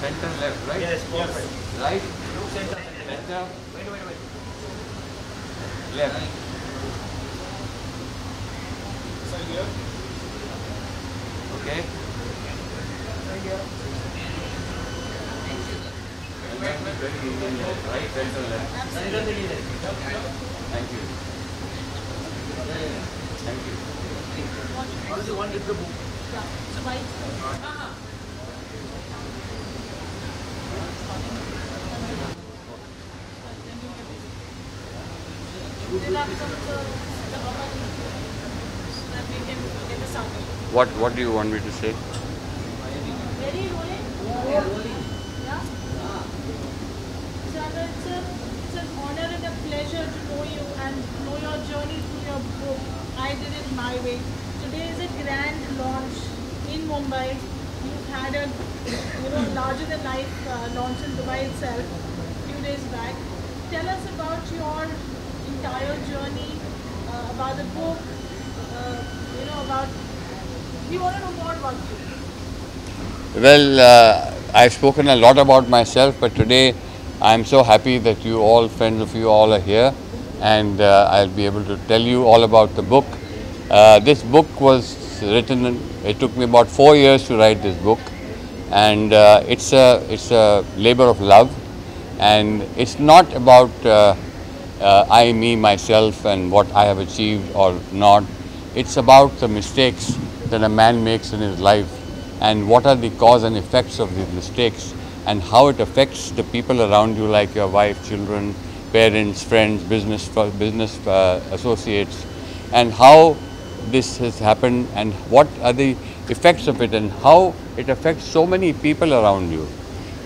Center, left, right? Yes, perfect. Right? Look center. Center, Wait. left. Sir, here. Okay? Sir, here. And then very easy, right, center, left. Sir, इधर देखिए इधर. Thank you. Thank you. What is the one with the book? What do you want me to say? Very rolling? Yeah? Chandra, it's an honor and a pleasure to know you and know your journey through your book, I Did It My Way. Today is a grand launch in Mumbai. You've had a larger than life launch in Dubai itself a few days back. Tell us about your entire journey, about the book, we want to know more about you. Well, I've spoken a lot about myself, but today I'm so happy that you all, friends of you all are here, and I'll be able to tell you all about the book. This book was written, it took me about 4 years to write this book, and it's a labor of love, and it's not about I, me, myself and what I have achieved or not. It's about the mistakes that a man makes in his life and what are the cause and effects of these mistakes and how it affects the people around you, like your wife, children, parents, friends, business associates, and how this has happened and what are the effects of it and how it affects so many people around you.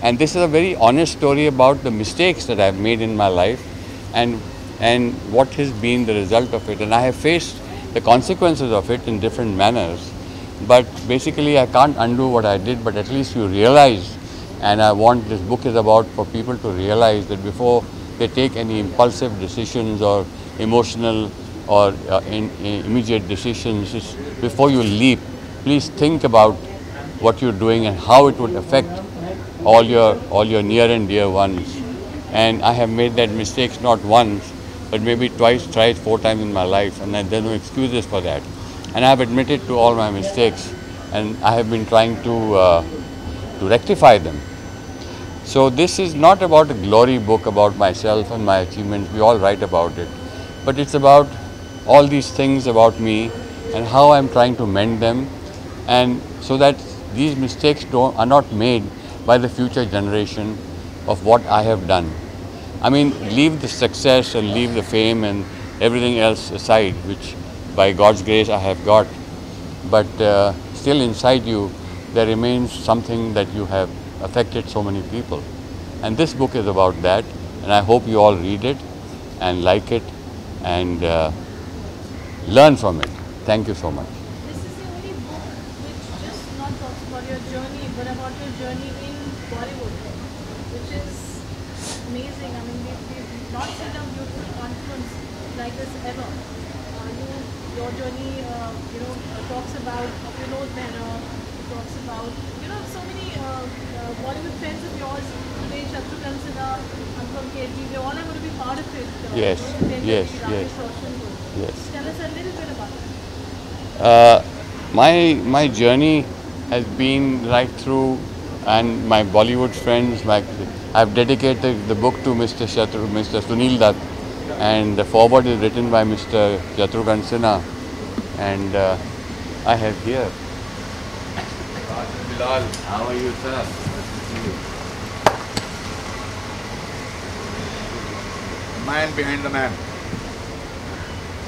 And this is a very honest story about the mistakes that I've made in my life and what has been the result of it. And I have faced the consequences of it in different manners. But basically I can't undo what I did, but at least you realize, and I want this book is about for people to realize that before they take any impulsive decisions or emotional or immediate decisions, before you leap, please think about what you're doing and how it would affect all your near and dear ones. And I have made that mistakes not once, but maybe twice, thrice, 4 times in my life, and there are no excuses for that. And I have admitted to all my mistakes, and I have been trying to rectify them. So this is not about a glory book about myself and my achievements. We all write about it, but it's about all these things about me and how I'm trying to mend them, and so that these mistakes are not made by the future generation of what I have done. I mean, leave the success and leave the fame and everything else aside, which by God's grace I have got, but still inside you there remains something that you have affected so many people. And this book is about that, and I hope you all read it and like it and learn from it. Thank you so much. This is the only book which just not talks about your journey, but about your journey in Bollywood, which is amazing. I mean, we've not seen a beautiful confluence like this ever. Your journey, talks about Vinod Mehra, talks about, so many Bollywood friends of yours today, Shatrughan Sinha, Anupam Kher, they all are going to be part of it. Yes. Tell us a little bit about it. My journey has been right through, and my Bollywood friends, I've dedicated the book to Mr. Sunil Dutt, and the foreword is written by Mr. Shatrughan Sinha, and I have here. Bilal, how are you, sir? Man behind the man.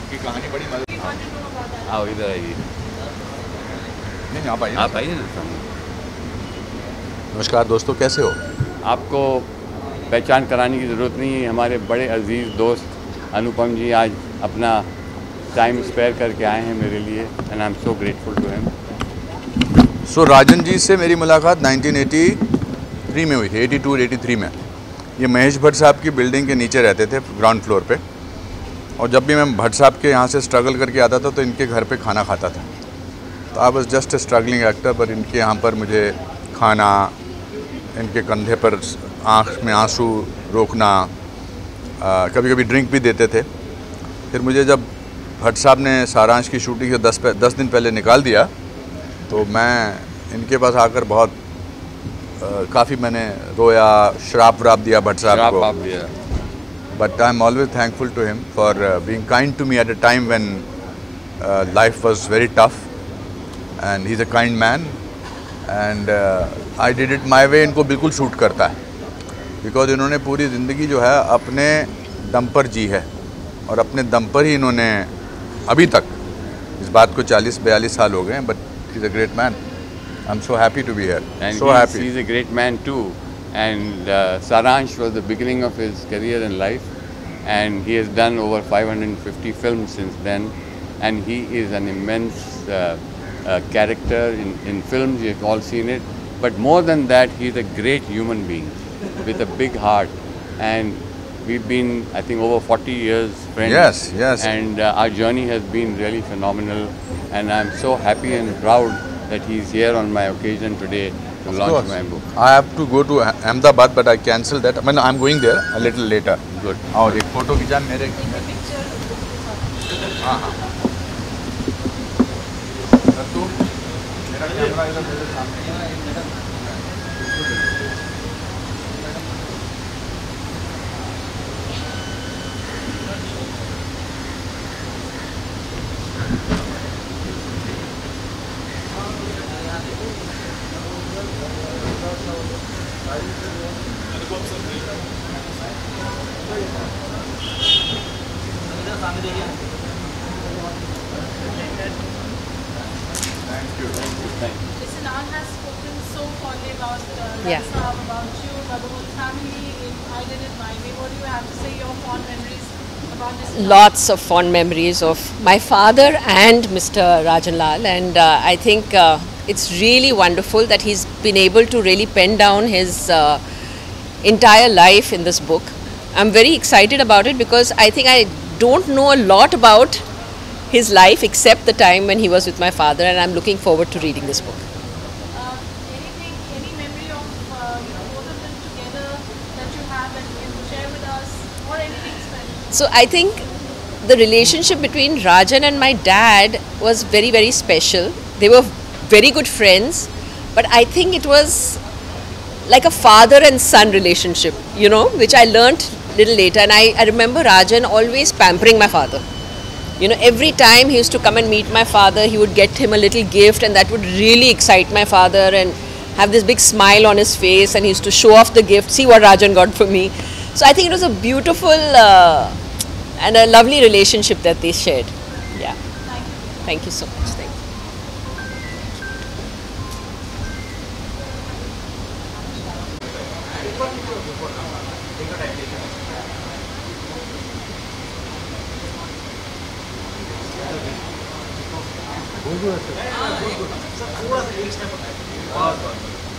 की कहानी बड़ी मजेदार। We want to know about that. आओ इधर आइए। नहीं आप आइए। आप आइए ना सामने। नमस्कार दोस्तों, कैसे हो? आपको पहचान कराने की ज़रूरत नहीं है। हमारे बड़े अजीज़ दोस्त अनुपम जी आज अपना टाइम स्पेयर करके आए हैं मेरे लिए, and I am so grateful to him. So Rajan ji से मेरी मुलाकात 1983 में हुई थी, 82-83 में। ये महेश भट्ट साहब की बिल्डिंग के नीचे रहते थे, ग्राउंड फ्लोर पे, और जब भी मैं भट्ट साहब के यहाँ से स्ट्रगल करके आता था तो इनके घर पे खाना खाता था। तो I was just a struggling actor, पर इनके यहाँ पर मुझे खाना, इनके कंधे पर आँख में आंसू रोकना, कभी कभी ड्रिंक भी देते थे। फिर मुझे जब भट्ट साहब ने सारांश की शूटिंग से 10 दिन पहले निकाल दिया, तो मैं इनके पास आकर बहुत काफ़ी मैंने रोया, श्राप व्राप दिया भट्ट साहब को। But I'm always thankful to him for being kind to me at a time when life was very tough, and he's a kind man, and I did it my way। इनको बिल्कुल सूट करता है, because इन्होंने पूरी ज़िंदगी जो है अपने दम पर जी है, और अपने दम पर ही इन्होंने अभी तक, इस बात को 40-42 साल हो गए हैं, but he is a great man. I am so happy to be here, so happy. He is a great man too. And Saransh was the beginning of his career in life, and he has done over 550 films since then, and he is an immense character in films. You have all seen it, but more than that, he is a great human being with a big heart, and we've been, I think, over 40 years friends. Yes, yes. And our journey has been really phenomenal, and I'm so happy and proud that he's here on my occasion today to launch my book. I have to go to Ahmedabad, but I cancelled that. I mean, I'm going there a little later. Good. और एक photo खींचा मेरे। हाँ हाँ। तू मेरा camera इधर मेरे सामने। Listen, Ann has spoken so fondly about Yeah. Saab, about you, about the whole family in I Did It My Way. What do you have to say, your fond memories about this? Lots of fond memories of my father and Mr. Rajan Lal, and I think it's really wonderful that he's been able to really pen down his entire life in this book. I'm very excited about it because I think I don't know a lot about his life except the time when he was with my father, and I'm looking forward to reading this book. Anything, any memory of both of them together that you have that you can share with us, or anything special? So I think the relationship between Rajan and my dad was very, very special. They were very good friends, but I think it was like a father and son relationship, you know, which I learnt little later. And I remember Rajan always pampering my father. You know, every time he used to come and meet my father, he would get him a little gift, and that would really excite my father and have this big smile on his face, and he used to show off the gift, see what Rajan got for me. So I think it was a beautiful and a lovely relationship that they shared. Yeah. Thank you so much. Thank you.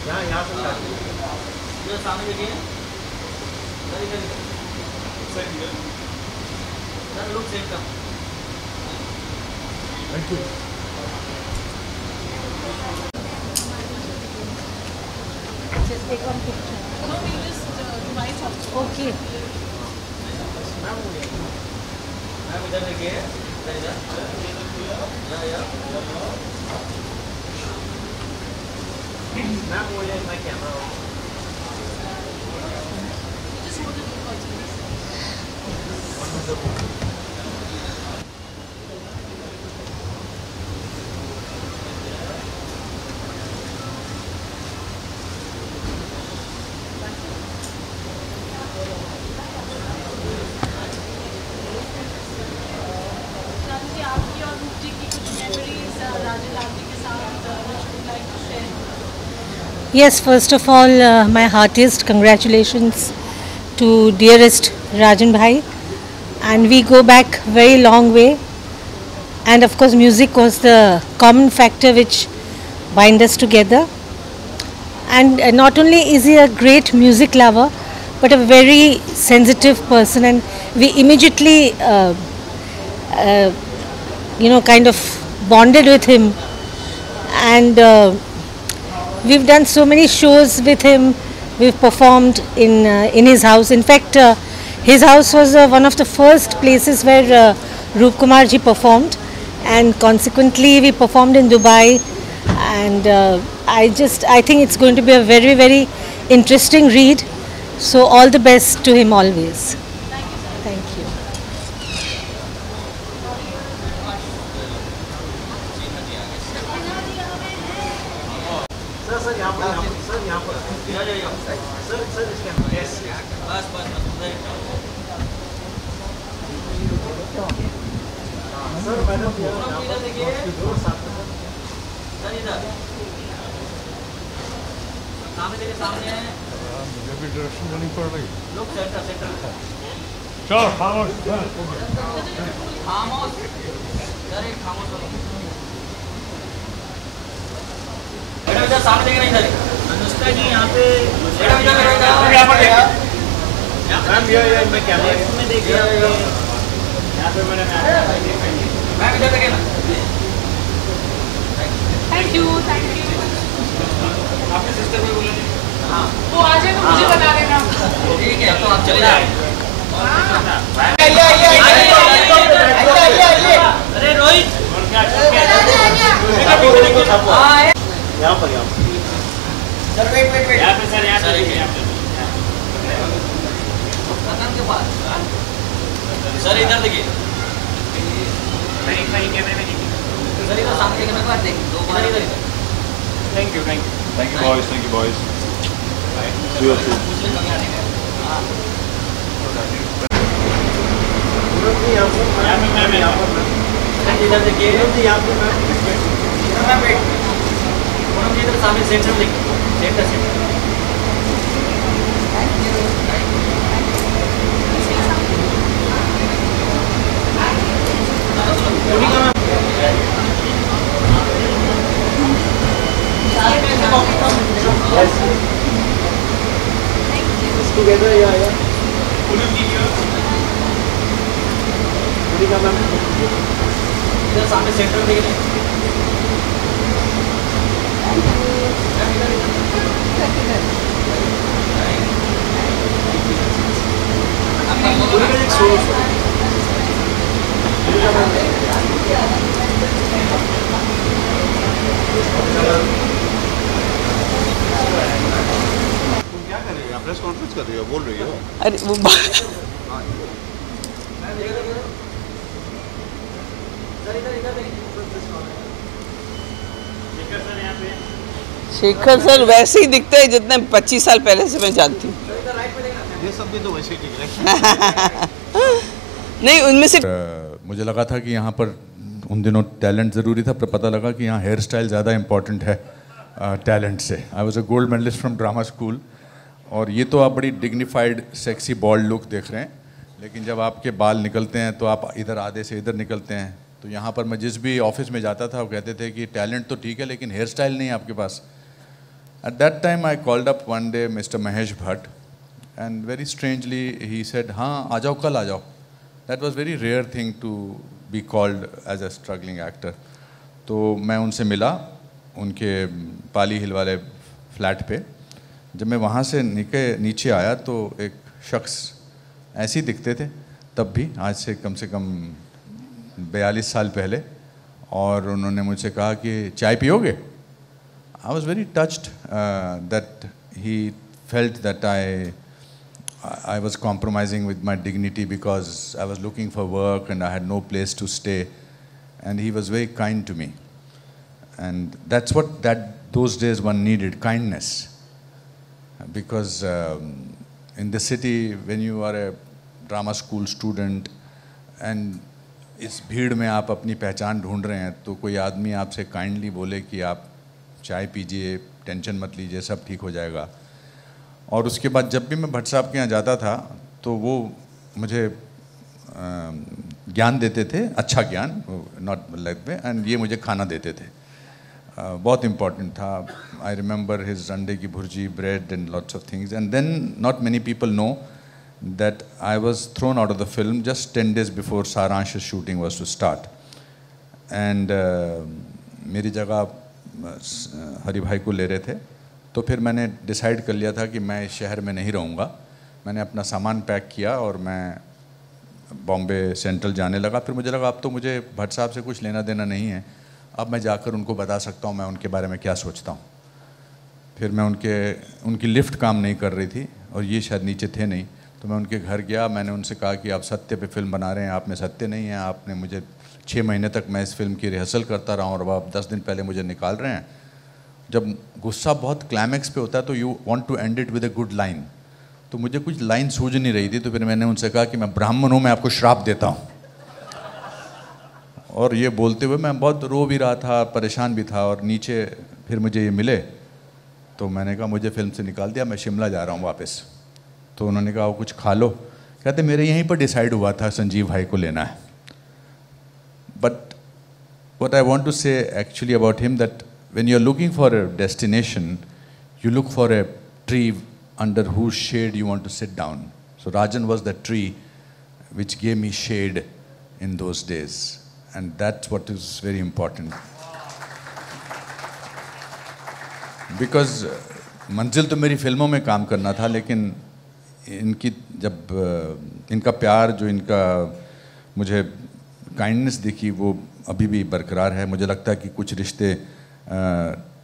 यहाँ से start कीजिए। ये सामने देखिए। इधर। Sir, look same come. Thank you. No, we just invite her. Okay. Ma'am इधर देखिए। इधर। या। मैम वो ये my camera. Just hold it for us. जी, आपकी और मुफ्ती की कुछ memories राजन लाल जी के साथ which you would like to share? Yes, first of all, my heartiest congratulations to dearest Rajan Bhai, and we go back very long way, and of course music was the common factor which bind us together. And not only is he a great music lover, but a very sensitive person, and we immediately kind of bonded with him, and we've done so many shows with him, we've performed in his house. In fact, his house was one of the first places where Roop Kumar ji performed, and consequently we performed in Dubai. And I think it's going to be a very, very interesting read. So all the best to him always. Thank you. Sir यहाँ पर sir यहाँ पर sir इसके अंदर yes बस sir madam इधर देखिए sir इधर सामने मुझे भी डायरेक्शन करनी पड़ रही लोग सेंटर चलो खामोश खामोश सर एक खामोश मैडम इधर सामने देखना इधर अनुष्का जी यहाँ पे मैडम इधर यहाँ पर देखिए मैम ये मैं कैमरे में देखिए यहाँ पे मैंने मैम इधर देखिए ना थैंक यू आपके सिस्टर को बोलेंगे हाँ वो आ जाए तो मुझे बता देना ठीक है तो आप चले जाए अरे रोहित यहाँ पर सर वेट यहाँ पे सर यहाँ पे के पास सर इधर देखिए कैमरे में सर इधर सामने कैमरे के पास देखिए दो बार इधर थैंक यू बॉयज इधर देखिए यहाँ पे मैम वेट इधर सामने सेंटर देखिए सेंटर together yeah इधर सामने सेंटर देखिए क्या कर रही हो प्रेस कॉन्फ्रेंस कर रही हो बोल रही हो अरे वो शेखर सर वैसे ही दिखते हैं जितने 25 साल पहले से मैं जानती हूँ। ये सब भी तो वैसे ही ठीक है नहीं उनमें से मुझे लगा था कि यहाँ पर उन दिनों टैलेंट ज़रूरी था, पर पता लगा कि यहाँ हेयर स्टाइल ज़्यादा इम्पॉर्टेंट है टैलेंट से। I was a gold medalist from drama school, और ये तो आप बड़ी डिग्निफाइड सेक्सी बॉल्ड लुक देख रहे हैं, लेकिन जब आपके बाल निकलते हैं तो आप इधर आधे से इधर निकलते हैं। तो यहाँ पर मैं जिस भी ऑफिस में जाता था वो कहते थे कि टैलेंट तो ठीक है लेकिन हेयर स्टाइल नहीं है आपके पास। At that time I called up one day mister Mahesh Bhatt, and very strangely he said हाँ आ जाओ, कल आ जाओ। That was very rare thing to be called as a struggling actor. तो मैं उनसे मिला उनके पाली हिल वाले फ्लैट पे। जब मैं वहाँ से नीचे आया तो एक शख्स ऐसे ही दिखते थे तब भी, आज से कम 42 साल पहले, और उन्होंने मुझसे कहा कि चाय पियोगे। I was very touched that he felt that I was compromising with my dignity because I was looking for work and I had no place to stay, and he was very kind to me, and that's what those days one needed, kindness, because in the city when you are a drama school student and इस भीड़ में आप अपनी पहचान ढूंढ रहे हैं तो कोई आदमी आपसे काइंडली बोले कि आप चाय पीजिए, टेंशन मत लीजिए, सब ठीक हो जाएगा। और उसके बाद जब भी मैं भट्ट साहब के यहाँ जाता था तो वो मुझे ज्ञान देते थे, अच्छा ज्ञान, नॉट लाइक वे, एंड ये मुझे खाना देते थे, बहुत इम्पॉर्टेंट था। आई रिमेंबर हिज अंडे की भुर्जी, bread and lots of things, and then not many people know that I was thrown out of the film just 10 days before Saransh's shooting was to start, and मेरी जगह हरि भाई को ले रहे थे, तो फिर मैंने डिसाइड कर लिया था कि मैं इस शहर में नहीं रहूँगा। मैंने अपना सामान पैक किया और मैं बॉम्बे सेंट्रल जाने लगा। फिर मुझे लगा अब तो मुझे भट्ट साहब से कुछ लेना देना नहीं है, अब मैं जाकर उनको बता सकता हूँ मैं उनके बारे में क्या सोचता हूँ। फिर मैं उनकी लिफ्ट काम नहीं कर रही थी और ये शायद नीचे थे नहीं, तो मैं उनके घर गया। मैंने उनसे कहा कि आप सत्य पे फिल्म बना रहे हैं, आप में सत्य नहीं है। आपने मुझे 6 महीने तक मैं इस फिल्म की रिहर्सल करता रहा और अब आप 10 दिन पहले मुझे निकाल रहे हैं। जब गुस्सा बहुत क्लाइमैक्स पे होता है तो you want to end it with a good line, तो मुझे कुछ लाइन सूझ नहीं रही थी। तो फिर मैंने उनसे कहा कि मैं ब्राह्मण हूँ, मैं आपको श्राप देता हूँ। और ये बोलते हुए मैं बहुत रो भी रहा था, परेशान भी था। और नीचे फिर मुझे ये मिले तो मैंने कहा मुझे फिल्म से निकाल दिया, मैं शिमला जा रहा हूँ वापस। तो उन्होंने कहा वो कुछ खा लो। कहते मेरे यहीं पर डिसाइड हुआ था संजीव भाई को लेना है। But what I want to say actually about him, that when you're looking for a destination, you look for a tree under whose shade you want to sit down. So Rajan was the tree which gave me shade in those days, and that's what is very important. Because मंजिल तो मेरी फिल्मों में काम करना था, लेकिन इनकी जब इनका प्यार, जो इनका मुझे काइंडनेस दिखी, वो अभी भी बरकरार है। मुझे लगता है कि कुछ रिश्ते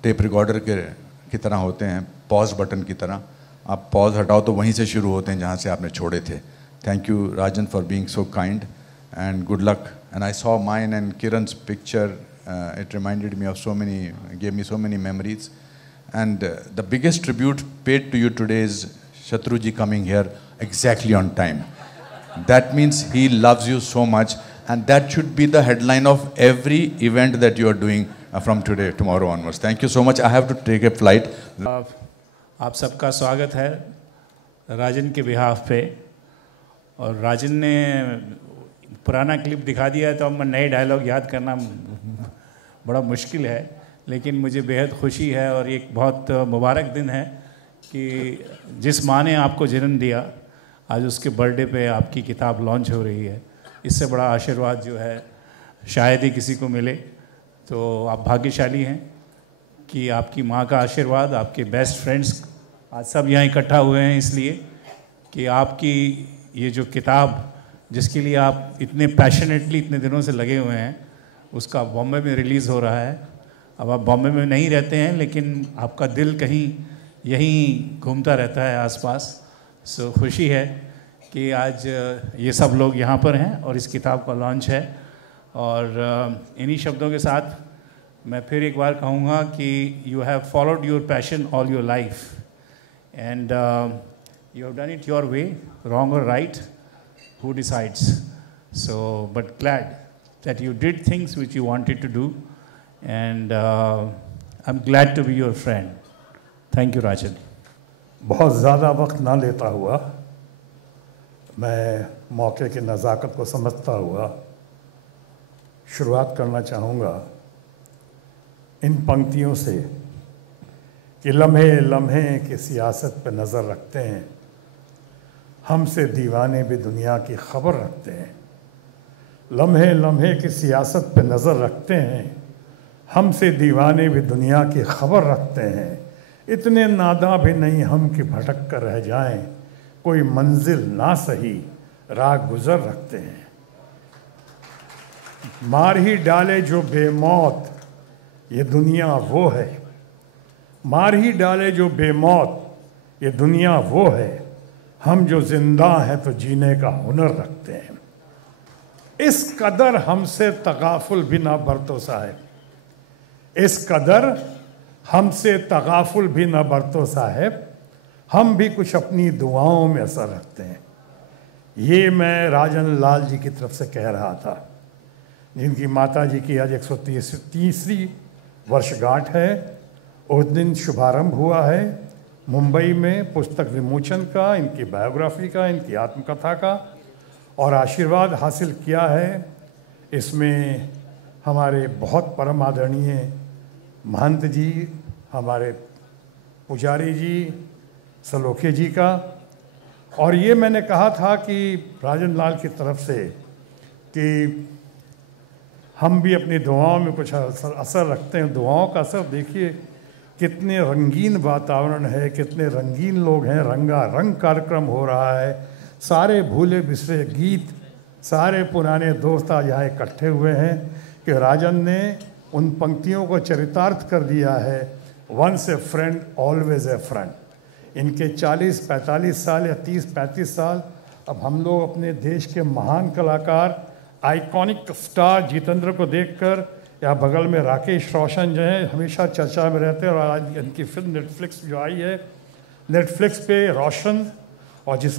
टेप रिकॉर्डर की तरह होते हैं, पॉज बटन की तरह। आप पॉज हटाओ तो वहीं से शुरू होते हैं जहाँ से आपने छोड़े थे। Thank you Rajan for being so kind and good luck. And I saw mine and Kiran's picture, it reminded me of so many, gave me so many memories. And the biggest tribute paid to you today is Shatruji coming here exactly on time. That means he loves you so much, and that should be the headline of every event that you are doing from today, tomorrow onwards. Thank you so much. I have to take a flight. आप सबका स्वागत है राजन के behalf पे। और राजन ने पुराना clip दिखा दिया है तो अब मैं नए डायलॉग याद करना बड़ा मुश्किल है, लेकिन मुझे बेहद खुशी है और एक बहुत मुबारक दिन है कि जिस माँ ने आपको जन्म दिया, आज उसके बर्थडे पे आपकी किताब लॉन्च हो रही है। इससे बड़ा आशीर्वाद जो है शायद ही किसी को मिले, तो आप भाग्यशाली हैं कि आपकी माँ का आशीर्वाद, आपके बेस्ट फ्रेंड्स आज सब यहाँ इकट्ठा हुए हैं इसलिए कि आपकी ये जो किताब, जिसके लिए आप इतने पैशनेटली इतने दिनों से लगे हुए हैं, उसका बॉम्बे में रिलीज़ हो रहा है। अब आप बॉम्बे में नहीं रहते हैं, लेकिन आपका दिल कहीं यहीं घूमता रहता है आसपास। सो खुशी है कि आज ये सब लोग यहाँ पर हैं और इस किताब का लॉन्च है। और इन्हीं शब्दों के साथ मैं फिर एक बार कहूँगा कि you have followed your passion all your life and you have done it your way, wrong और right, who decides? So, but glad that you did things which you wanted to do, and I'm glad to be your friend. Thank you, Rajan. बहुत ज़्यादा वक्त ना लेता हुआ, मैं मौके की नज़ाकत को समझता हुआ शुरुआत करना चाहूँगा इन पंक्तियों से कि लम्हे लम्हे की सियासत पे नज़र रखते हैं, हमसे दीवाने भी दुनिया की खबर रखते हैं। लम्हे लम्हे की सियासत पे नज़र रखते हैं, हमसे दीवाने भी दुनिया की खबर रखते हैं। इतने नादा भी नहीं हम कि भटक कर रह जाएं, कोई मंजिल ना सही राह गुज़र रखते हैं। मार ही डाले जो बेमौत ये दुनिया वो है, मार ही डाले जो बेमौत ये दुनिया वो है, हम जो जिंदा हैं तो जीने का हुनर रखते हैं। इस कदर हमसे तगाफुल भी ना बरतो साहब, इस कदर हमसे तगाफुल भी ना बरतो साहब, हम भी कुछ अपनी दुआओं में असर रखते हैं। ये मैं राजन लाल जी की तरफ से कह रहा था, जिनकी माता जी की आज 130वीं वर्षगांठ है। उस दिन शुभारंभ हुआ है मुंबई में पुस्तक विमोचन का, इनकी बायोग्राफी का, इनकी आत्मकथा का, और आशीर्वाद हासिल किया है इसमें हमारे बहुत परम आदरणीय महंत जी, हमारे पुजारी जी, सलोखे जी का। और ये मैंने कहा था कि राजन लाल की तरफ से कि हम भी अपनी दुआओं में कुछ असर रखते हैं। दुआओं का असर देखिए, कितने रंगीन वातावरण है, कितने रंगीन लोग हैं, रंगारंग कार्यक्रम हो रहा है, सारे भूले बिसरे गीत, सारे पुराने दोस्त आज यहाँ इकट्ठे हुए हैं कि राजन ने उन पंक्तियों को चरितार्थ कर दिया है, once a friend always a friend. इनके 40-45 साल या 30-35 साल, अब हम लोग अपने देश के महान कलाकार, आइकॉनिक स्टार जितेंद्र को देखकर, या बगल में राकेश रोशन जो हैं हमेशा चर्चा में रहते हैं, और आज इनकी फिल्म नेटफ्लिक्स जो आई है, नेटफ्लिक्स पे रोशन, और जिस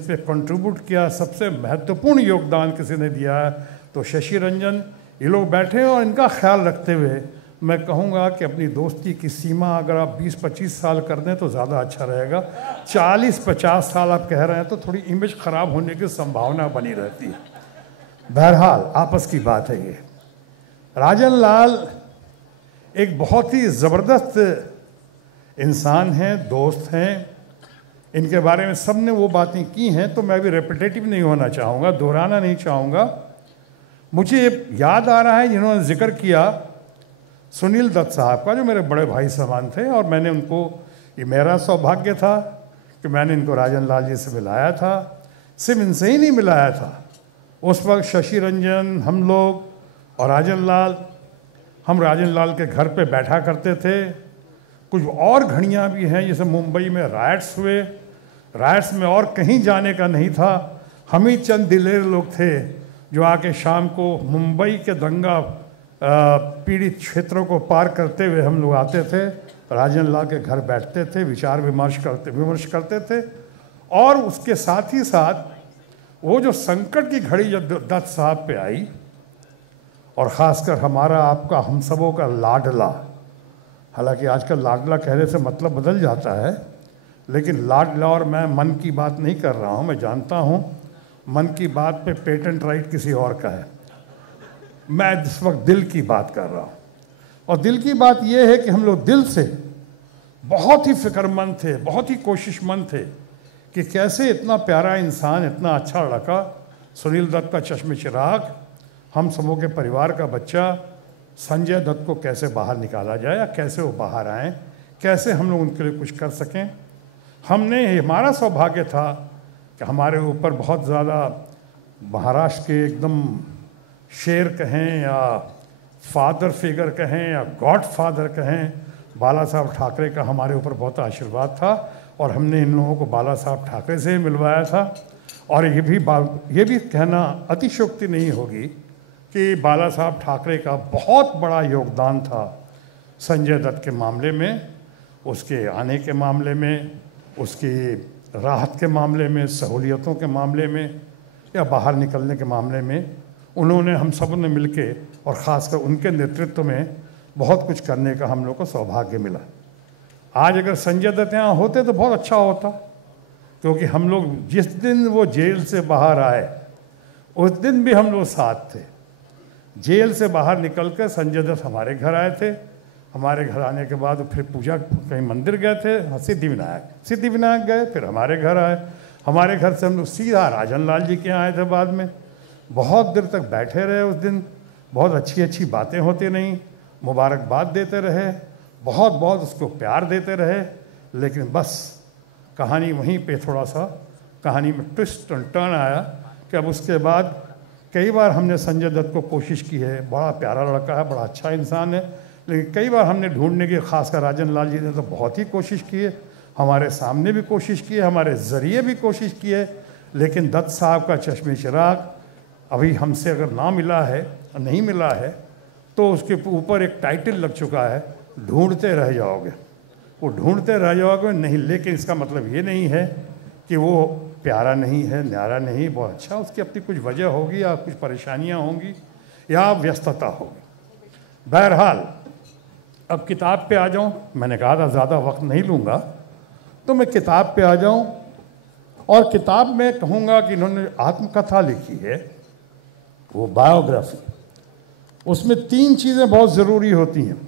पे कंट्रीब्यूट किया, सबसे महत्वपूर्ण योगदान किसी ने दिया है तो शशि रंजन। ये लोग बैठे हैं और इनका ख्याल रखते हुए मैं कहूँगा कि अपनी दोस्ती की सीमा अगर आप 20-25 साल कर दें तो ज़्यादा अच्छा रहेगा। 40-50 साल आप कह रहे हैं तो थोड़ी इमेज ख़राब होने की संभावना बनी रहती है। बहरहाल आपस की बात है ये। राजन लाल एक बहुत ही ज़बरदस्त इंसान हैं, दोस्त हैं। इनके बारे में सब ने वो बातें की हैं तो मैं भी रेपिटेटिव नहीं होना चाहूँगा, दोहराना नहीं चाहूँगा। मुझे याद आ रहा है जिन्होंने जिक्र किया सुनील दत्त साहब का, जो मेरे बड़े भाई समान थे, और मैंने उनको, ये मेरा सौभाग्य था कि मैंने इनको राजन लाल जी से मिलाया था। सिर्फ इनसे ही नहीं मिलाया था, उस वक्त शशि रंजन, हम लोग और राजन लाल, हम राजन लाल के घर पे बैठा करते थे। कुछ और घड़ियाँ भी हैं, जैसे मुंबई में राइट्स हुए, राइट्स में और कहीं जाने का नहीं था, हम ही चंद दिलेर लोग थे जो आके शाम को मुंबई के दंगा पीड़ित क्षेत्रों को पार करते हुए हम लोग आते थे, राजन लाल के घर बैठते थे, विचार विमर्श करते थे। और उसके साथ ही साथ वो जो संकट की घड़ी जब दत्त साहब पे आई, और ख़ासकर हमारा आपका हम सबों का लाडला, हालांकि आजकल लाडला कहने से मतलब बदल जाता है, लेकिन लाडला, और मैं मन की बात नहीं कर रहा हूँ, मैं जानता हूँ मन की बात पे पेटेंट राइट किसी और का है, मैं इस वक्त दिल की बात कर रहा हूँ। और दिल की बात यह है कि हम लोग दिल से बहुत ही फिक्रमंद थे, बहुत ही कोशिशमंद थे कि कैसे इतना प्यारा इंसान, इतना अच्छा लड़का सुनील दत्त का चश्मे चिराग, हम सबों के परिवार का बच्चा संजय दत्त को कैसे बाहर निकाला जाए, या कैसे वो बाहर आएँ, कैसे हम लोग उनके लिए कुछ कर सकें। हमारा सौभाग्य था कि हमारे ऊपर बहुत ज़्यादा महाराष्ट्र के एकदम शेर कहें या फादर फिगर कहें या गॉड फादर कहें, बाला साहब ठाकरे का हमारे ऊपर बहुत आशीर्वाद था, और हमने इन लोगों को बाला साहब ठाकरे से ही मिलवाया था। और ये भी कहना अतिशयोक्ति नहीं होगी कि बाला साहब ठाकरे का बहुत बड़ा योगदान था संजय दत्त के मामले में, उसके आने के मामले में, उसकी राहत के मामले में, सहूलियतों के मामले में, या बाहर निकलने के मामले में। उन्होंने, हम सब ने मिलके, और ख़ासकर उनके नेतृत्व में बहुत कुछ करने का हम लोग को सौभाग्य मिला। आज अगर संजय दत्त यहाँ होते तो बहुत अच्छा होता, क्योंकि हम लोग जिस दिन वो जेल से बाहर आए उस दिन भी हम लोग साथ थे। जेल से बाहर निकलकर संजय दत्त हमारे घर आए थे, हमारे घर आने के बाद फिर पूजा, कहीं मंदिर गए थे, सिद्धिविनायक गए, फिर हमारे घर आए। हमारे घर से हम लोग सीधा राजन लाल जी के यहाँ आए थे। बाद में बहुत देर तक बैठे रहे उस दिन, बहुत अच्छी अच्छी बातें होती रहीं, मुबारकबाद देते रहे, बहुत बहुत उसको प्यार देते रहे। लेकिन बस कहानी वहीं पे थोड़ा सा कहानी में ट्विस्ट एंड टर्न आया कि अब उसके बाद कई बार हमने संजय दत्त को कोशिश की है, बड़ा प्यारा लड़का है, बड़ा अच्छा इंसान है, लेकिन कई बार हमने ढूंढने की, खासकर राजन लाल जी ने तो बहुत ही कोशिश की है, हमारे सामने भी कोशिश की है, हमारे ज़रिए भी कोशिश की है, लेकिन दत्त साहब का चश्मे चिराग अभी हमसे अगर ना मिला है, नहीं मिला है, तो उसके ऊपर एक टाइटल लग चुका है, ढूंढते रह जाओगे। वो ढूंढते रह जाओगे नहीं, लेकिन इसका मतलब ये नहीं है कि वो प्यारा नहीं है, न्यारा नहीं, बहुत अच्छा, उसकी अपनी कुछ वजह होगी, या कुछ परेशानियां होंगी, या व्यस्तता होगी। बहरहाल अब किताब पे आ जाऊं, मैंने कहा था ज़्यादा वक्त नहीं लूँगा, तो मैं किताब पे आ जाऊं। और किताब में कहूँगा कि इन्होंने आत्मकथा लिखी है, वो बायोग्राफी, उसमें 3 चीज़ें बहुत ज़रूरी होती हैं।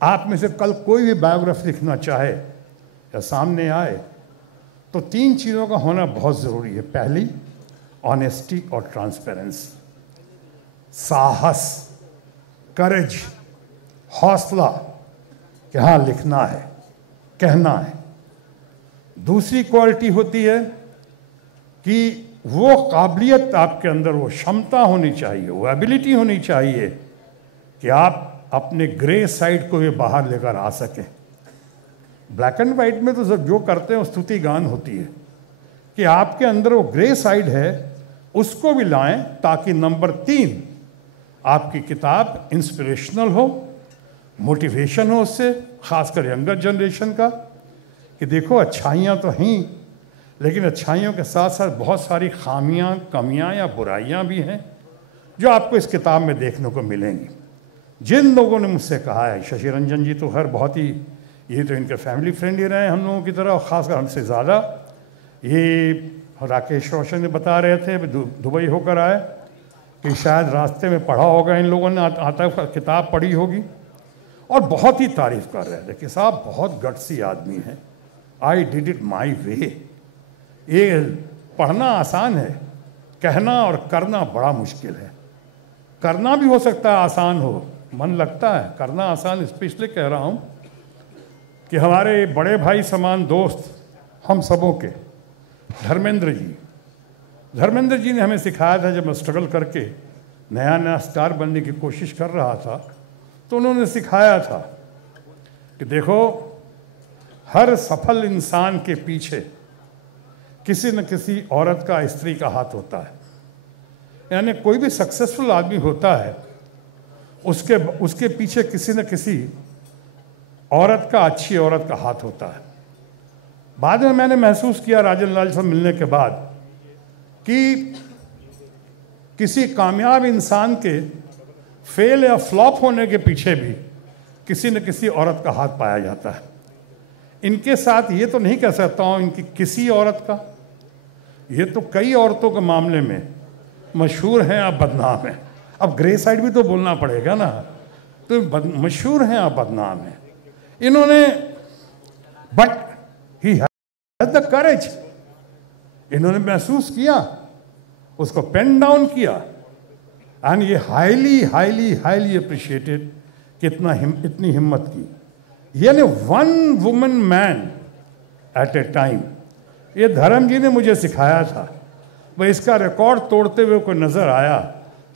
आप में से कल कोई भी बायोग्राफी लिखना चाहे या सामने आए तो 3 चीज़ों का होना बहुत ज़रूरी है। पहली, ऑनेस्टी और ट्रांसपेरेंसी, साहस, करेज, हौसला, कि हाँ लिखना है, कहना है। दूसरी क्वालिटी होती है कि वो काबिलियत आपके अंदर, वो क्षमता होनी चाहिए, वो एबिलिटी होनी चाहिए कि आप अपने ग्रे साइड को ये बाहर लेकर आ सकें। ब्लैक एंड वाइट में तो सब जो करते हैं वो स्तुति गान होती है, कि आपके अंदर वो ग्रे साइड है उसको भी लाएं, ताकि नंबर 3 आपकी किताब इंस्पिरेशनल हो, मोटिवेशन हो उससे, खासकर यंगर जनरेशन का, कि देखो अच्छाइयाँ तो हैं, लेकिन अच्छाइयों के साथ साथ बहुत सारी खामियां, कमियां या बुराइयां भी हैं जो आपको इस किताब में देखने को मिलेंगी। जिन लोगों ने मुझसे कहा है, शशि रंजन जी तो खैर बहुत ही, ये तो इनके फैमिली फ्रेंड ही रहे हम लोगों की तरह, और ख़ासकर हमसे ज़्यादा। ये राकेश रोशन ने बता रहे थे, दुबई होकर आए, कि शायद रास्ते में पढ़ा होगा इन लोगों ने, आता किताब पढ़ी होगी, और बहुत ही तारीफ़ कर रहे थे कि साहब बहुत गट्सी आदमी हैं, आई डिड इट माई वे। ये पढ़ना आसान है, कहना और करना बड़ा मुश्किल है। करना भी हो सकता है आसान हो, मन लगता है, करना आसान इसलिए कह रहा हूँ कि हमारे बड़े भाई समान दोस्त हम सबों के धर्मेंद्र जी ने हमें सिखाया था, जब मैं स्ट्रगल करके नया नया स्टार बनने की कोशिश कर रहा था, तो उन्होंने सिखाया था कि देखो, हर सफल इंसान के पीछे किसी न किसी औरत का, स्त्री का हाथ होता है। यानी कोई भी सक्सेसफुल आदमी होता है, उसके पीछे किसी न किसी औरत का, अच्छी औरत का हाथ होता है। बाद में मैंने महसूस किया राजन लाल से मिलने के बाद कि किसी कामयाब इंसान के फेल या फ्लॉप होने के पीछे भी किसी न किसी औरत का हाथ पाया जाता है। इनके साथ ये तो नहीं कह सकता हूँ इनकी किसी औरत का, ये तो कई औरतों के मामले में मशहूर हैं या बदनाम हैं। अब ग्रे साइड भी तो बोलना पड़ेगा ना, तो मशहूर हैं या बदनाम हैं इन्होंने, but he has the courage, इन्होंने महसूस किया, उसको पेन डाउन किया, एंड ये हाईली हाईली हाईली अप्रिशिएटेड कि इतनी हिम्मत की। यानी 1 woman man eight a time, ये धर्म जी ने मुझे सिखाया था। वह इसका रिकॉर्ड तोड़ते हुए कोई नज़र आया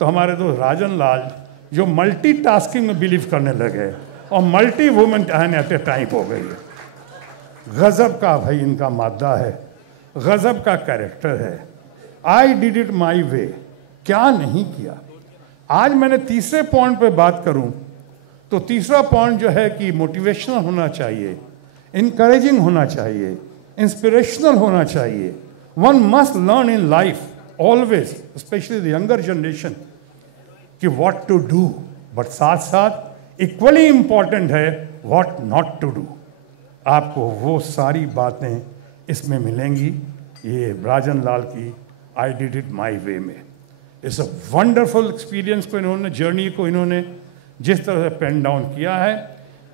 तो हमारे दोस्त राजन लाल, जो मल्टीटास्किंग में बिलीव करने लगे और multi woman at a time हो गई है। गज़ब का भाई इनका मादा है, गज़ब का कैरेक्टर है। आई डिड इट माई वे, क्या नहीं किया। आज मैंने तीसरे पॉइंट पे बात करूं तो तीसरा पॉइंट जो है कि मोटिवेशनल होना चाहिए, इनकरेजिंग होना चाहिए, इंस्पिरेशनल होना चाहिए। One must learn in life always, specially the younger generation, कि व्हाट टू डू, बट साथ साथ इक्वली इंपॉर्टेंट है व्हाट नॉट टू डू। आपको वो सारी बातें इसमें मिलेंगी, ये राजन लाल की आई डिड इट माई वे में। इट्स अ वंडरफुल एक्सपीरियंस को इन्होंने, जर्नी को इन्होंने जिस तरह से पेन डाउन किया है,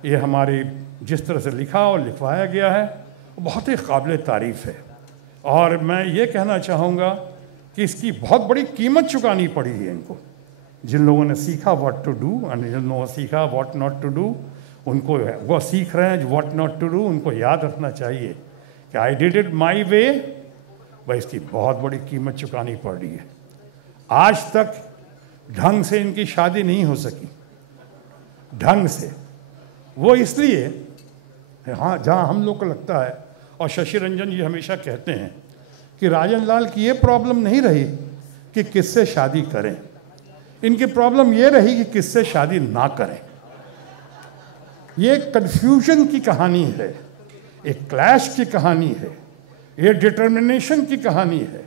ये हमारी जिस तरह से लिखा और लिखवाया गया है, वो बहुत ही काबिल तारीफ़ है। और मैं ये कहना चाहूँगा कि इसकी बहुत बड़ी कीमत चुकानी पड़ी है इनको। जिन लोगों ने सीखा व्हाट टू डू और जिन लोगों ने सीखा व्हाट नॉट टू डू, उनको वो सीख रहे हैं व्हाट नॉट टू डू, उनको याद रखना चाहिए कि आई डिड इट माई वे, भाई इसकी बहुत बड़ी कीमत चुकानी पड़ रही है। आज तक ढंग से इनकी शादी नहीं हो सकी, ढंग से, वो इसलिए, हाँ, जहाँ हम लोग को लगता है, और शशि रंजन जी हमेशा कहते हैं कि राजन लाल की ये प्रॉब्लम नहीं रही कि किससे शादी करें, इनकी प्रॉब्लम ये रही कि किससे शादी ना करें। ये कन्फ्यूजन की कहानी है, एक क्लैश की कहानी है, ये डिटर्मिनेशन की कहानी है,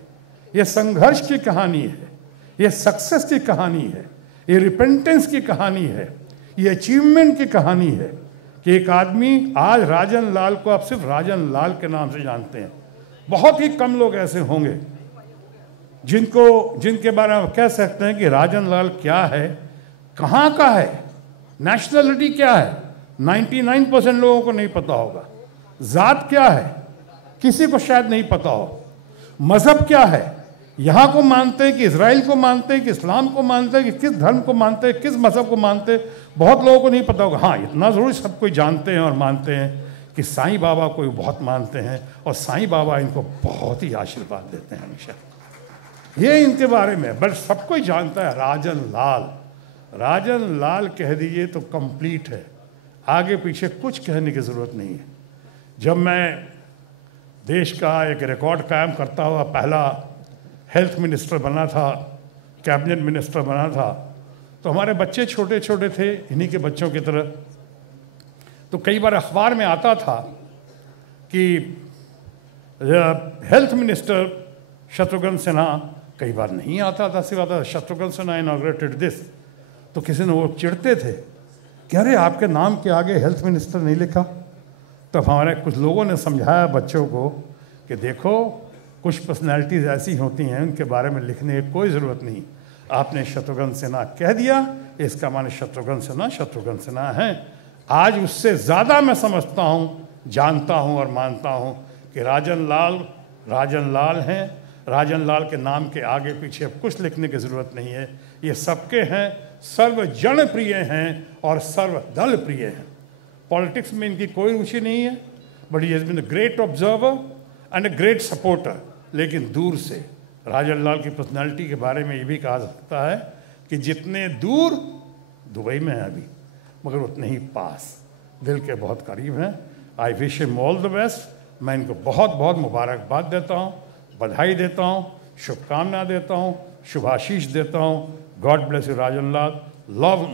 ये संघर्ष की कहानी है, ये सक्सेस की कहानी है, ये रिपेंटेंस की कहानी है, ये अचीवमेंट की कहानी है कि एक आदमी, आज राजन लाल को आप सिर्फ राजन लाल के नाम से जानते हैं। बहुत ही कम लोग ऐसे होंगे जिनके बारे में कह सकते हैं कि राजन लाल क्या है, कहाँ का है, नेशनलिटी क्या है, 99% लोगों को नहीं पता होगा। जात क्या है, किसी को शायद नहीं पता हो। मज़हब क्या है, यहाँ को मानते हैं कि इजराइल को मानते हैं कि इस्लाम को मानते हैं कि किस धर्म को मानते हैं, किस मज़हब को मानते हैं, बहुत लोगों को नहीं पता होगा। हाँ, इतना ज़रूर सब कोई जानते हैं और मानते हैं कि साईं बाबा को बहुत मानते हैं और साईं बाबा इनको बहुत ही आशीर्वाद देते हैं हमेशा। ये इनके बारे में बस सब कोई जानता है। राजन लाल, राजन लाल कह दीजिए तो कंप्लीट है, आगे पीछे कुछ कहने की ज़रूरत नहीं है। जब मैं देश का एक रिकॉर्ड कायम करता हुआ पहला हेल्थ मिनिस्टर बना था, कैबिनेट मिनिस्टर बना था, तो हमारे बच्चे छोटे छोटे थे, इन्हीं के बच्चों की तरह। तो कई बार अखबार में आता था कि हेल्थ मिनिस्टर शत्रुघ्न सिन्हा, कई बार नहीं आता था, सिर्फ आता था शत्रुघ्न सिन्हा इनॉग्रेटेड दिस। तो किसी ने वो चिढ़ते थे कि अरे आपके नाम के आगे हेल्थ मिनिस्टर नहीं लिखा। तब हमारे कुछ लोगों ने समझाया बच्चों को कि देखो, कुछ पर्सनैलिटीज़ ऐसी होती हैं उनके बारे में लिखने की कोई ज़रूरत नहीं। आपने शत्रुघ्न सिन्हा कह दिया, इसका माने शत्रुघ्न सिन्हा हैं। आज उससे ज़्यादा मैं समझता हूँ, जानता हूँ और मानता हूँ कि राजन लाल हैं। राजन लाल के नाम के आगे पीछे अब कुछ लिखने की ज़रूरत नहीं है। ये सबके हैं, सर्वजन प्रिय हैं और सर्वदल प्रिय हैं। पॉलिटिक्स में इनकी कोई रुचि नहीं है, but he has been a great observer and a great supporter. लेकिन दूर से राजन लाल की पर्सनालिटी के बारे में ये भी कहा सकता है कि जितने दूर दुबई में है अभी, मगर उतने ही पास, दिल के बहुत करीब हैं। I wish him all the best. मैं इनको बहुत बहुत मुबारकबाद देता हूँ, बधाई देता हूँ, शुभकामना देता हूँ, शुभाशीष देता हूँ। God bless you Rajan Lal,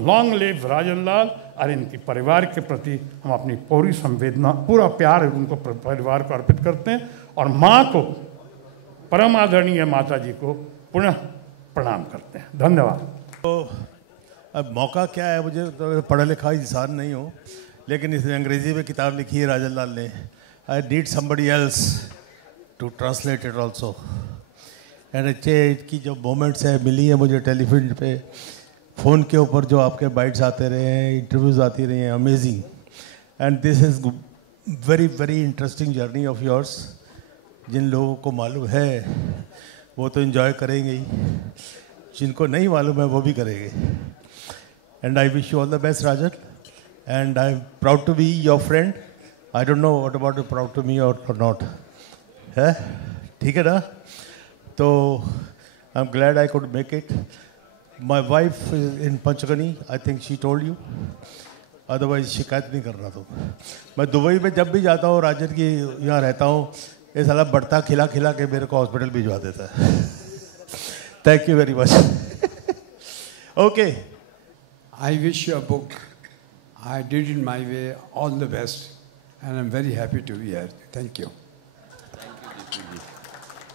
long live Rajan Lal. और इनके परिवार के प्रति हम अपनी पूरी संवेदना, पूरा प्यार उनको परिवार को अर्पित करते हैं और माँ को, परम आदरणीय माता जी को पुनः प्रणाम करते हैं। धन्यवाद। तो अब मौका क्या है, मुझे तो पढ़ा लिखा इंसान नहीं हो, लेकिन इसने अंग्रेज़ी में किताब लिखी है राजन लाल ने। I need somebody else to translate it also. And अच्छे की जो मोमेंट्स है मिली है मुझे टेलीफोन पे, फ़ोन के ऊपर जो आपके बाइट्स आते रहे हैं, इंटरव्यूज़ आती रही हैं, amazing. And this is very very interesting journey of yours. जिन लोगों को मालूम है वो तो इन्जॉय करेंगे ही, जिनको नहीं मालूम है वो भी करेंगे। And I wish you all the best Rajan, and I am proud to be your friend. I don't know what about you, proud to me और नॉट, है ठीक है ना? तो I am glad I could make it. My wife is in Panchgani, I think she told you, otherwise शिकायत नहीं करना। तो मैं दुबई में जब भी जाता हूँ, राजन की यहाँ रहता हूँ, ये साला बढ़ता खिला खिला के मेरे को हॉस्पिटल भिजवा देता है। Thank you very much. Okay, I wish you a book. I did it my way. All the best, and I'm very happy to be here. Thank you. Thank you,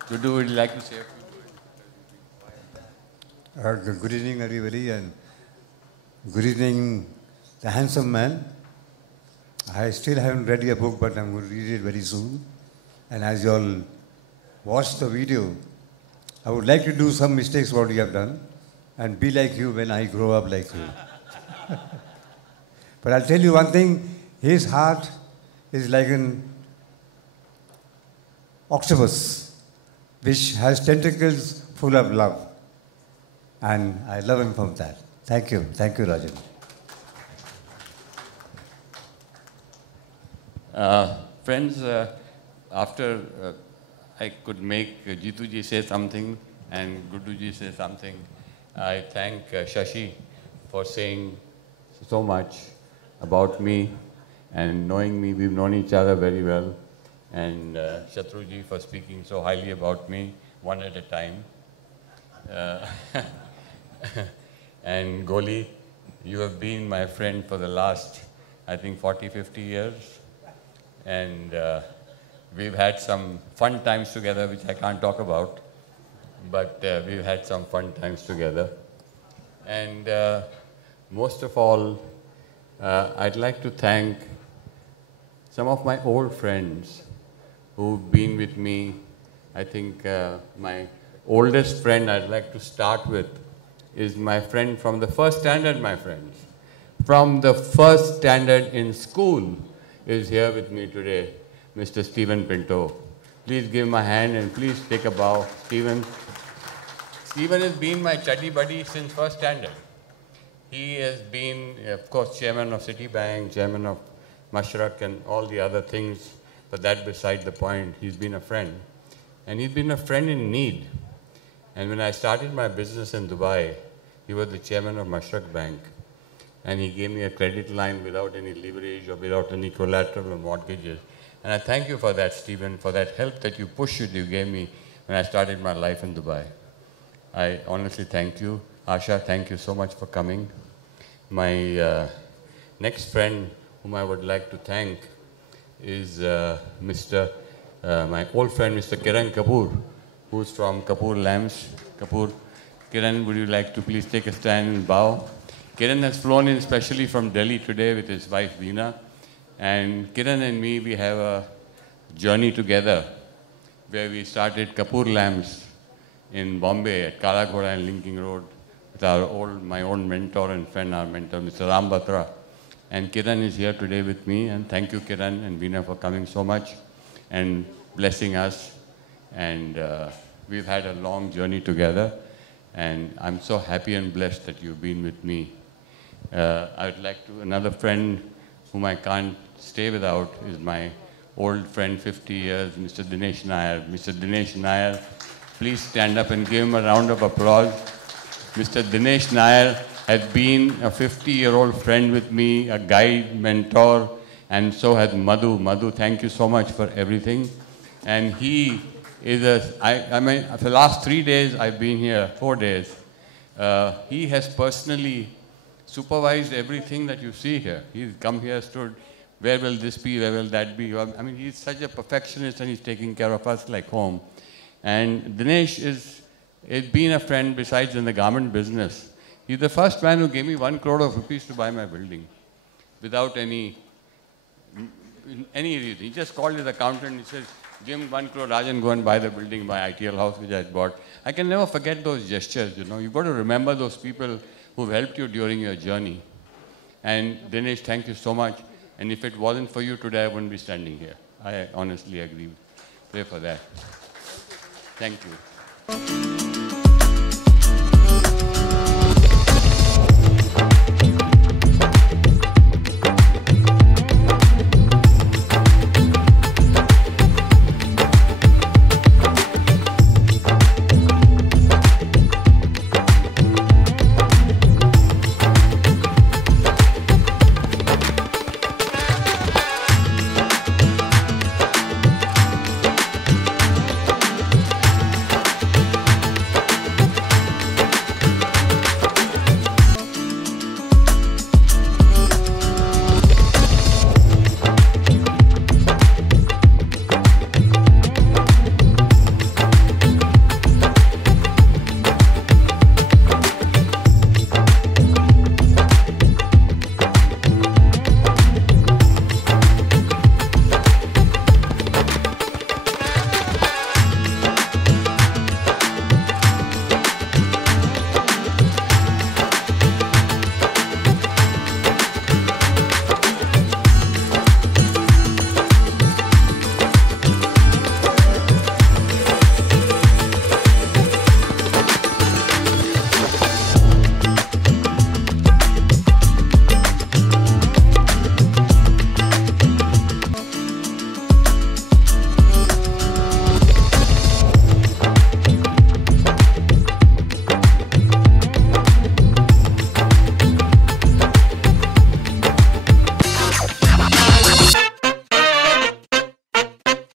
Gudu, would you like to say a few words? Good evening, everybody, and good evening, the handsome man. I still haven't read your book, but I'm going to read it very soon. And as you all watch the video, I would like to do some mistakes what you have done and be like you when I grow up like you. But I'll tell you one thing, his heart is like an octopus which has tentacles full of love. And I love him from that. Thank you. Thank you, Rajan. Friends, after I could make Jitu ji say something and Gudu ji say something, I thank Shashi for saying so much about me and knowing me. We've known each other very well. And Shatru ji for speaking so highly about me, one at a time. And Goli, you have been my friend for the last, I think, 40, 50 years. And we've had some fun times together, which I can't talk about, but we've had some fun times together. And most of all, I'd like to thank some of my old friends who've been with me. I think my oldest friend I'd like to start with is my friend from the first standard, my friends. From the first standard in school is here with me today, Mr. Stephen Pinto. Please give him a hand and please take a bow. Stephen, Stephen has been my study buddy since first standard. He has been, of course, chairman of Citibank, chairman of Mashrak and all the other things, but that beside the point. He's been a friend. And he's been a friend in need. And when I started my business in Dubai, he was the chairman of Mashrak Bank. And he gave me a credit line without any leverage or without any collateral or mortgages. And I thank you for that, Stephen, for that help that you gave me when I started my life in Dubai. I honestly thank you. Asha, thank you so much for coming. My next friend whom I would like to thank is my old friend, Mr. Kiran Kapoor, who's from Kapoor Lamps. Kapoor, Kiran, would you like to please take a stand and bow? Kiran has flown in specially from Delhi today with his wife, Veena. And Kiran and me, we have a journey together where we started Kapoor Lamps in Bombay at Kala Ghoda and Linking Road with my own mentor and friend, our mentor, Mr. Ram Batra. And Kiran is here today with me, and thank you, Kiran and Veena, for coming so much and blessing us. And we've had a long journey together, and I'm so happy and blessed that you've been with me. I would like to, another friend whom I can't stay without is my old friend, 50 years, Mr. Dinesh Nair. Mr. Dinesh Nair, please stand up and give him a round of applause. Mr. Dinesh Nair has been a 50-year-old friend with me, a guide, mentor, and so has Madhu. Madhu, thank you so much for everything. And he is I mean, for the last 3 days I've been here, 4 days. He has personally supervised everything that you see here. He's come here, stood, where will this be, where will that be? I mean, he's such a perfectionist and he's taking care of us like home. And Dinesh has been a friend besides in the garment business. He's the first man who gave me 1 crore of rupees to buy my building without any reason. He just called his accountant, he said, give him 1 crore, Rajan, go and buy the building, my ITL house which I had bought. I can never forget those gestures, you know. You've got to remember those people who've helped you during your journey. And Dinesh, thank you so much. And if it wasn't for you today, I wouldn't be standing here. I honestly agree. Pray for that. Thank you.